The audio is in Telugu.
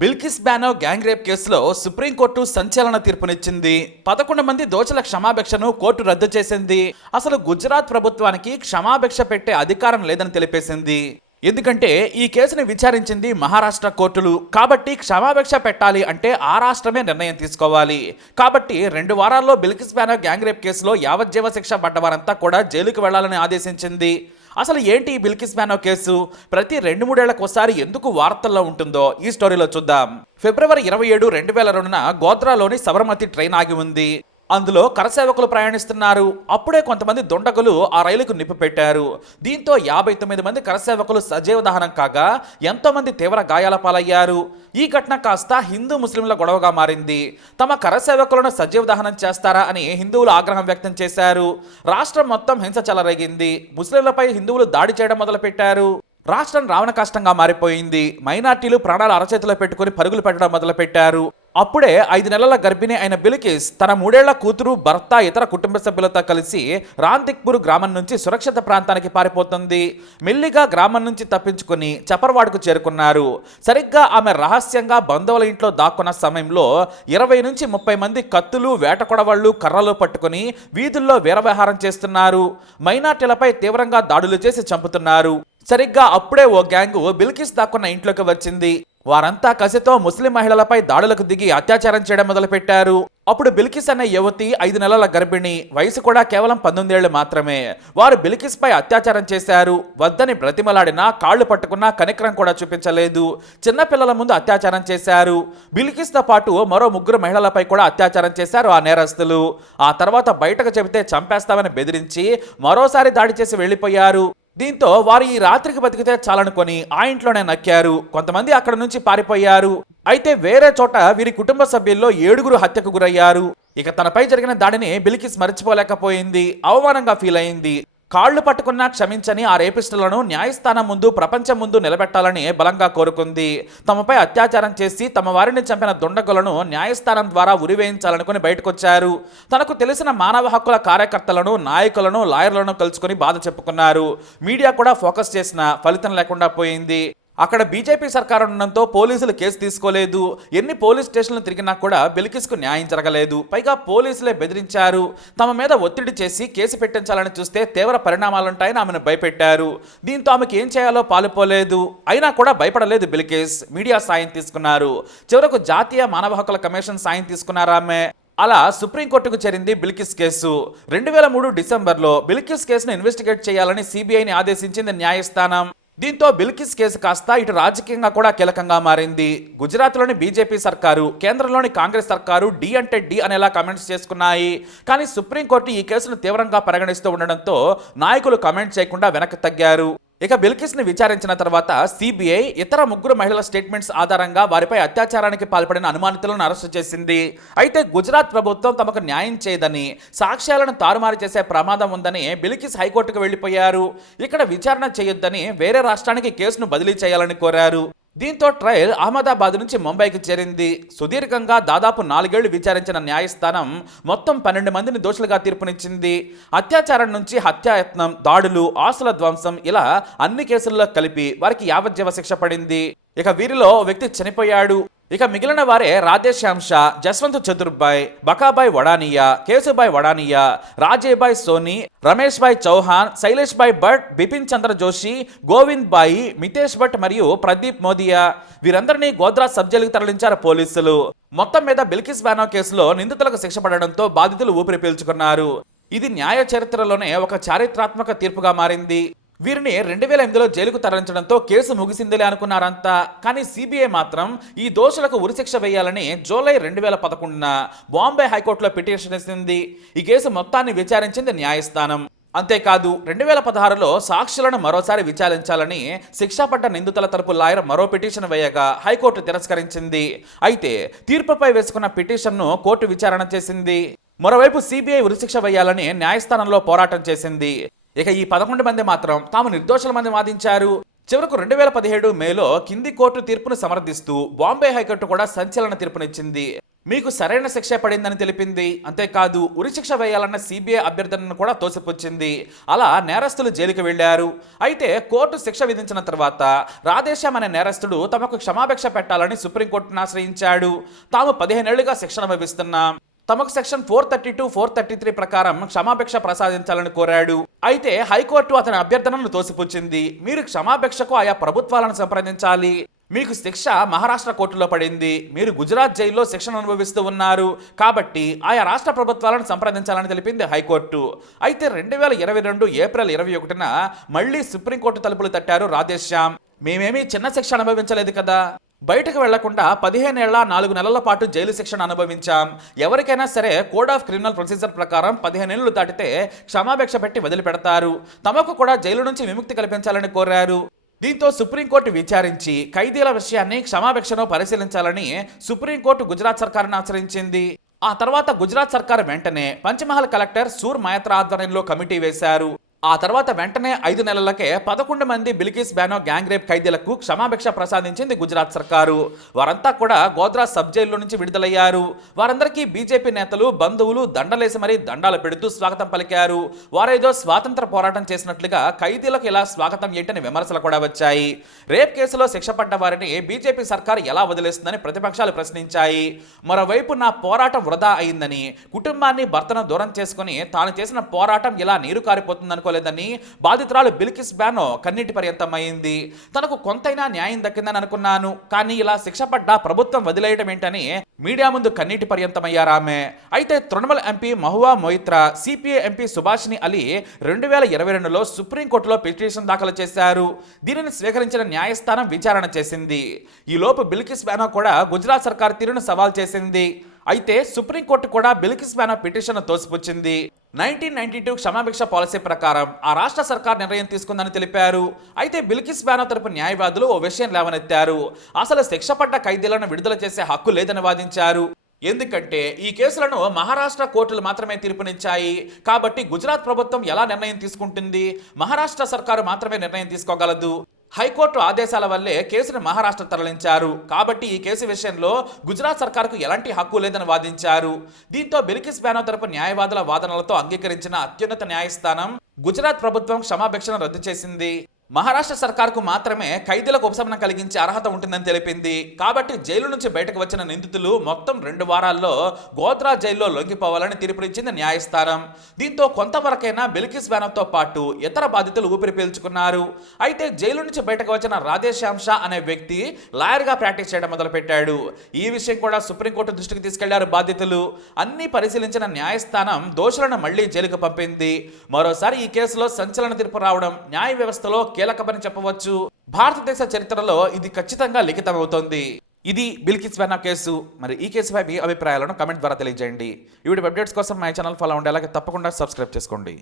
బిల్కిస్ బ్యానో గ్యాంగ్ రేప్ కేసులో సుప్రీంకోర్టు సంచలన తీర్పునిచ్చింది. పదకొండు మంది దోషుల క్షమాభిక్షను కోర్టు రద్దు చేసింది. అసలు గుజరాత్ ప్రభుత్వానికి క్షమాభిక్ష పెట్టే అధికారం లేదని తెలిపేసింది. ఎందుకంటే ఈ కేసును విచారించింది మహారాష్ట్ర కోర్టులు. కాబట్టి క్షమాభిక్ష పెట్టాలి అంటే ఆ రాష్ట్రమే నిర్ణయం తీసుకోవాలి. కాబట్టి రెండు వారాల్లో బిల్కిస్ బ్యానో గ్యాంగ్ రేప్ కేసులో యావజ్జీవ శిక్ష పడ్డవారంతా కూడా జైలుకు వెళ్ళాలని ఆదేశించింది. అసలు ఏంటి ఈ బిల్కిస్ బానో కేసు? ప్రతి రెండు మూడేళ్ళకు ఒకసారి ఎందుకు వార్తల్లో ఉంటుందో ఈ స్టోరీలో చూద్దాం. ఫిబ్రవరి ఇరవై ఏడు రెండు వేల రెండున గోద్రాలోని సబర్మతి ట్రైన్ ఆగి ఉంది. అందులో కరసేవకులు ప్రయాణిస్తున్నారు. అప్పుడే కొంతమంది దుండగులు ఆ రైలుకు నిప్పు పెట్టారు. దీంతో యాభై తొమ్మిది మంది కరసేవకులు సజీవ దహనం కాగా ఎంతోమంది తీవ్ర గాయాల పాలయ్యారు. ఈ ఘటన కాస్త హిందూ ముస్లింల గొడవగా మారింది. తమ కరసేవకులను సజీవ దహనం చేస్తారా అని హిందువులు ఆగ్రహం వ్యక్తం చేశారు. రాష్ట్రం మొత్తం హింస చెలరేగింది. ముస్లింలపై హిందువులు దాడి చేయడం మొదలుపెట్టారు. రాష్ట్రం రావణ కష్టంగా మారిపోయింది. మైనార్టీలు ప్రాణాలు అరచేతిలో పెట్టుకుని పరుగులు పెట్టడం మొదలుపెట్టారు. అప్పుడే ఐదు నెలల గర్భిణి అయిన బిలికిస్ తన మూడేళ్ళ కూతురు భర్త ఇతర కుటుంబ సభ్యులతో కలిసి రాంతిక్పూర్ గ్రామం నుంచి సురక్షిత ప్రాంతానికి పారిపోతుంది. మెల్లిగా గ్రామం నుంచి తప్పించుకుని చపర్వాడుకు చేరుకున్నారు. సరిగ్గా ఆమె రహస్యంగా బంధువుల ఇంట్లో దాక్కున్న సమయంలో ఇరవై నుంచి ముప్పై మంది కత్తులు వేట కొడవళ్ళు కర్రలు పట్టుకుని వీధుల్లో వీరవ్యవహారం చేస్తున్నారు. మైనార్టీలపై తీవ్రంగా దాడులు చేసి చంపుతున్నారు. సరిగ్గా అప్పుడే ఓ గ్యాంగు బిల్కిస్ దాక్కున్న ఇంట్లోకి వచ్చింది. వారంతా కసితో ముస్లిం మహిళలపై దాడులకు దిగి అత్యాచారం చేయడం మొదలుపెట్టారు. అప్పుడు బిల్కిస్ అనే యువతి ఐదు నెలల గర్భిణి వయసు కూడా కేవలం పంతొమ్మిదేళ్ళు మాత్రమే. వారు బిల్కిస్పై అత్యాచారం చేశారు. వద్దని బ్రతిమలాడినా కాళ్ళు పట్టుకున్నా కనికరం కూడా చూపించలేదు. చిన్నపిల్లల ముందు అత్యాచారం చేశారు. బిల్కిస్తో పాటు మరో ముగ్గురు మహిళలపై కూడా అత్యాచారం చేశారు ఆ నేరస్తులు. ఆ తర్వాత బయటకు చెబితే చంపేస్తామని బెదిరించి మరోసారి దాడి చేసి వెళ్ళిపోయారు. దీంతో వారు ఈ రాత్రికి బతికితే చాలనుకొని ఆ ఇంట్లోనే నక్కారు. కొంతమంది అక్కడ నుంచి పారిపోయారు. అయితే వేరే చోట వీరి కుటుంబ సభ్యుల్లో ఏడుగురు హత్యకు గురయ్యారు. ఇక తనపై జరిగిన దాడిని బిలికిస్ మర్చిపోలేకపోయింది. అవమానంగా ఫీల్ అయింది కాళ్ళు పట్టుకున్నా క్షమించని ఆ రేపిస్టులను న్యాయస్థానం ముందు ప్రపంచం ముందు నిలబెట్టాలని బలంగా కోరుకుంది. తమపై అత్యాచారం చేసి తమ వారిని చంపిన దుండగులను న్యాయస్థానం ద్వారా ఉరివేయించాలనుకుని బయటకొచ్చారు. తనకు తెలిసిన మానవ హక్కుల కార్యకర్తలను నాయకులను లాయర్లను కలుసుకుని బాధ చెప్పుకున్నారు. మీడియా కూడా ఫోకస్ చేసిన ఫలితం లేకుండా పోయింది. అక్కడ బీజేపీ సర్కారు ఉండడంతో పోలీసులు కేసు తీసుకోలేదు. ఎన్ని పోలీస్ స్టేషన్లు తిరిగినా కూడా బిల్కిస్కు న్యాయం జరగలేదు. పైగా పోలీసులే బెదిరించారు. తమ మీద ఒత్తిడి చేసి కేసు పెట్టించాలని చూస్తే తీవ్ర పరిణామాలుంటాయని ఆమెను భయపెట్టారు. దీంతో ఆమెకు ఏం చేయాలో పాలుపోలేదు. అయినా కూడా భయపడలేదు బిల్కిస్. మీడియా సాయం తీసుకున్నారు. చివరకు జాతీయ మానవ హక్కుల కమిషన్ సాయం తీసుకున్నారు ఆమె? అలా సుప్రీంకోర్టుకు చేరింది బిల్కిస్ కేసు. రెండు వేల మూడు డిసెంబర్లో బిల్కిస్ కేసును ఇన్వెస్టిగేట్ చేయాలని సిబిఐని ఆదేశించింది న్యాయస్థానం. దీంతో బిల్కిస్ కేసు కాస్త ఇటు రాజకీయంగా కూడా కీలకంగా మారింది. గుజరాత్లోని బీజేపీ సర్కారు కేంద్రంలోని కాంగ్రెస్ సర్కారు డి అంటే డి అనేలా కమెంట్స్ చేసుకున్నాయి. కానీ సుప్రీంకోర్టు ఈ కేసును తీవ్రంగా పరిగణిస్తూ ఉండడంతో నాయకులు కమెంట్ చేయకుండా వెనక్కి తగ్గారు. ఇక బిల్కిస్ని విచారించిన తర్వాత సిబిఐ ఇతర ముగ్గురు మహిళల స్టేట్మెంట్స్ ఆధారంగా వారిపై అత్యాచారానికి పాల్పడిన అనుమానితులను అరెస్టు చేసింది. అయితే గుజరాత్ ప్రభుత్వం తమకు న్యాయం చేయదని సాక్ష్యాలను తారుమారు చేసే ప్రమాదం ఉందని బిల్కిస్ హైకోర్టుకు వెళ్ళిపోయారు ఇక్కడ విచారణ చేయొద్దని వేరే రాష్ట్రానికి కేసును బదిలీ చేయాలని కోరారు. దీంతో ట్రయల్ అహ్మదాబాద్ నుంచి ముంబైకి చేరింది. సుదీర్ఘంగా దాదాపు నాలుగేళ్ళు విచారించిన న్యాయస్థానం మొత్తం పన్నెండు మందిని దోషులుగా తీర్పునిచ్చింది. అత్యాచారం నుంచి హత్యాయత్నం దాడులు ఆస్తుల ధ్వంసం ఇలా అన్ని కేసుల్లో కలిపి వారికి యావజ్జీవ శిక్ష పడింది. ఇక వీరిలో ఓ వ్యక్తి చనిపోయాడు. ఇక మిగిలిన వారే రాధేశ్యామ్ షా జస్వంత్ చతుర్భాయ్ బకాబాయ్ వడానియా కేసుభాయ్ వడానియా రాజేబాయ్ సోని రమేష్ బాయ్ చౌహాన్ శైలేష్ బాయ్ భట్ బిపిన్ చంద్ర జోషి గోవింద్ బాయి మితేష్ భట్ మరియు ప్రదీప్ మోదియా. వీరందరినీ గోద్రా సబ్ జైలుకు తరలించారు పోలీసులు. మొత్తం మీద బిల్కిస్ బానో కేసులో నిందితులకు శిక్ష పడడంతో బాధితులు ఊపిరి పీల్చుకున్నారు. ఇది న్యాయ చరిత్రలోనే ఒక చారిత్రాత్మక తీర్పుగా మారింది. వీరిని రెండు వేల ఎనిమిదిలో జైలుకు తరలించడంతో కేసు ముగిసిందిలే అనుకున్నారంతా కానీ సిబిఐ మాత్రం ఈ దోషులకు ఉరిశిక్ష వేయాలని జూలై రెండు వేల పదకొండున బాంబే హైకోర్టులో పిటిషన్ ఇస్తుంది ఈ కేసు మొత్తాన్ని విచారించింది న్యాయస్థానం. అంతేకాదు రెండు వేల పదహారులో సాక్షులను మరోసారి విచారించాలని శిక్షాపడ్డ నిందితుల తరపు లాయర్ మరో పిటిషన్ వేయగా హైకోర్టు తిరస్కరించింది. అయితే తీర్పుపై వేసుకున్న పిటిషన్ను కోర్టు విచారణ చేసింది. మరోవైపు సిబిఐ ఉరిశిక్ష వేయాలని న్యాయస్థానంలో పోరాటం చేసింది. ఇక ఈ పదకొండు మంది మాత్రం తాము నిర్దోషుల మంది వాదించారు. చివరకు రెండు వేల పదిహేడు మేలో కింది కోర్టు తీర్పును సమర్థిస్తూ బాంబే హైకోర్టు కూడా సంచలన తీర్పునిచ్చింది. మీకు సరైన శిక్ష పడిందని తెలిపింది. అంతేకాదు ఉరిశిక్ష వేయాలన్న సిబిఐ అభ్యర్థనను కూడా తోసిపుచ్చింది. అలా నేరస్తులు జైలుకి వెళ్ళారు అయితే కోర్టు శిక్ష విధించిన తర్వాత రాధేశ్యామ్ అనే నేరస్తుడు తమకు క్షమాభిక్ష పెట్టాలని సుప్రీంకోర్టును ఆశ్రయించాడు. తాము పదిహేనేళ్ళుగా శిక్షణ అనుభవిస్తున్నాం. తమకు section four thirty two four thirty three ప్రకారం క్షమాభిక్ష ప్రసాదించాలని కోరాడు. అయితే హైకోర్టు అతని అభ్యర్థనను తోసిపుచ్చింది. మీరు క్షమాభిక్షకు ఆయా ప్రభుత్వాలను సంప్రదించాలి. మీకు శిక్ష మహారాష్ట్ర కోర్టులో పడింది. మీరు గుజరాత్ జైల్లో శిక్షణ అనుభవిస్తూ ఉన్నారు. కాబట్టి ఆయా రాష్ట్ర ప్రభుత్వాలను సంప్రదించాలని తెలిపింది హైకోర్టు. అయితే రెండు వేల ఇరవై రెండు ఏప్రిల్ ఇరవై ఒకటిన మళ్ళీ సుప్రీంకోర్టు తలుపులు తట్టారు రాధేశ్యామ్. మేమేమీ చిన్న శిక్ష అనుభవించలేదు కదా? బయటకు వెళ్ళకుండా పదిహేనేళ్ళ నాలుగు నెలల పాటు జైలు శిక్షణ అనుభవించాం. ఎవరికైనా సరే కోడ్ ఆఫ్ క్రిమినల్ ప్రొసీజర్ ప్రకారం పదిహేనేళ్ళు దాటితే క్షమాభిక్ష పెట్టి వదిలిపెడతారు. తమకు కూడా జైలు నుంచి విముక్తి కల్పించాలని కోరారు. దీంతో సుప్రీంకోర్టు విచారించి ఖైదీల విషయాన్ని క్షమాభిక్షను పరిశీలించాలని సుప్రీంకోర్టు గుజరాత్ సర్కారును ఆశ్రయించింది. ఆ తర్వాత గుజరాత్ సర్కార్ వెంటనే పంచమహల్ కలెక్టర్ సూర్ మయత్రా ఆధ్వర్యంలో కమిటీ వేశారు. ఆ తర్వాత వెంటనే ఐదు నెలలకే పదకొండు మంది బిల్కిస్ బ్యానో గ్యాంగ్ రేప్ ఖైదీలకు క్షమాభిక్ష ప్రసాదించింది గుజరాత్ సర్కారు. వారంతా కూడా గోద్రా సబ్ జైల్లో నుంచి విడుదలయ్యారు. వారందరికీ బీజేపీ నేతలు బంధువులు దండలేసి మరీ దండాలు పెడుతూ స్వాగతం పలికారు. వారేదో స్వాతంత్ర పోరాటం చేసినట్లుగా ఖైదీలకు ఇలా స్వాగతం ఏంటని విమర్శలు కూడా వచ్చాయి. రేప్ కేసులో శిక్ష పడ్డ వారిని బీజేపీ సర్కారు ఎలా వదిలేస్తుందని ప్రతిపక్షాలు ప్రశ్నించాయి. మరోవైపు నా పోరాటం వృధా అయిందని కుటుంబాన్ని భర్తను దూరం చేసుకుని తాను చేసిన పోరాటం ఇలా నీరు కారిపోతుందనుకో అనుకోలేదని బాధితురాలు బిల్కిస్ బ్యానో కన్నీటి పర్యంతమైంది తనకు కొంతైనా న్యాయం దక్కిందని అనుకున్నాను కానీ ఇలా శిక్ష పడ్డ ప్రభుత్వం వదిలేయడం ఏంటని మీడియా ముందు కన్నీటి పర్యంతమయ్యారామె అయితే Trinamool MP Mahua Moitra CPI MP Subhashini Ali రెండు వేల ఇరవై రెండులో సుప్రీంకోర్టులో పిటిషన్ దాఖలు చేశారు. దీనిని స్వీకరించిన న్యాయస్థానం విచారణ చేసింది. ఈలోపు బిల్కిస్ బ్యానో కూడా గుజరాత్ సర్కార్ తీరును సవాల్ చేసింది. అయితే సుప్రీంకోర్టు కూడా బిల్కిస్ బ్యానో పిటిషన్ తోసిపుచ్చింది. నైన్టీన్ నైన్టీ టూ క్షమాభిక్ష పాలసీ ప్రకారం ఆ రాష్ట్ర సర్కార్ నిర్ణయం తీసుకుందని తెలిపారు. అయితే బిల్కిస్ బానో తరపు న్యాయవాదులు ఓ విషయం లేవనెత్తారు. అసలు శిక్ష పడ్డ ఖైదీలను విడుదల చేసే హక్కు లేదని వాదించారు. ఎందుకంటే ఈ కేసులను మహారాష్ట్ర కోర్టులు మాత్రమే తీర్పునిచ్చాయి. కాబట్టి గుజరాత్ ప్రభుత్వం ఎలా నిర్ణయం తీసుకుంటుంది? మహారాష్ట్ర సర్కారు మాత్రమే నిర్ణయం తీసుకోగలదు. హైకోర్టు ఆదేశాల వల్లే కేసును మహారాష్ట్ర తరలించారు. కాబట్టి ఈ కేసు విషయంలో గుజరాత్ సర్కార్కు ఎలాంటి హక్కు లేదని వాదించారు. దీంతో బిల్కిస్ బ్యానో తరపు న్యాయవాదుల వాదనలతో అంగీకరించిన అత్యున్నత న్యాయస్థానం గుజరాత్ ప్రభుత్వం క్షమాభిక్షను రద్దు చేసింది. మహారాష్ట్ర సర్కార్కు మాత్రమే ఖైదీలకు ఉపశమనం కలిగించే అర్హత ఉంటుందని తెలిపింది. కాబట్టి జైలు నుంచి బయటకు వచ్చిన నిందితులు మొత్తం రెండు వారాల్లో గోద్రా జైల్లో లొంగిపోవాలని తీర్పునిచ్చింది న్యాయస్థానం. దీంతో కొంతవరకైనా బిల్కిస్ బానోతో పాటు ఇతర బాధితులు ఊపిరి పీల్చుకున్నారు. అయితే జైలు నుంచి బయటకు వచ్చిన రాధేశ్యామ్ అనే వ్యక్తి లాయర్గా ప్రాక్టీస్ చేయడం మొదలుపెట్టాడు. ఈ విషయం కూడా సుప్రీంకోర్టు దృష్టికి తీసుకెళ్ళారు బాధితులు. అన్ని పరిశీలించిన న్యాయస్థానం దోషులను మళ్ళీ జైలుకు పంపింది. మరోసారి ఈ కేసులో సంచలన తీర్పు రావడం న్యాయ వ్యవస్థలో కీలకమని చెప్పవచ్చు. భారతదేశ చరిత్రలో ఇది ఖచ్చితంగా లిఖితమవుతోంది. ఇది బిల్కిస్ బెన్నా కేసు. మరి ఈ కేసుపై మీ అభిప్రాయాలను కమెంట్ ద్వారా తెలియజేయండి. ఇవి అప్డేట్స్ కోసం మా ఛానల్ ఫాలో ఉండే అలాగే తప్పకుండా సబ్స్క్రైబ్ చేసుకోండి.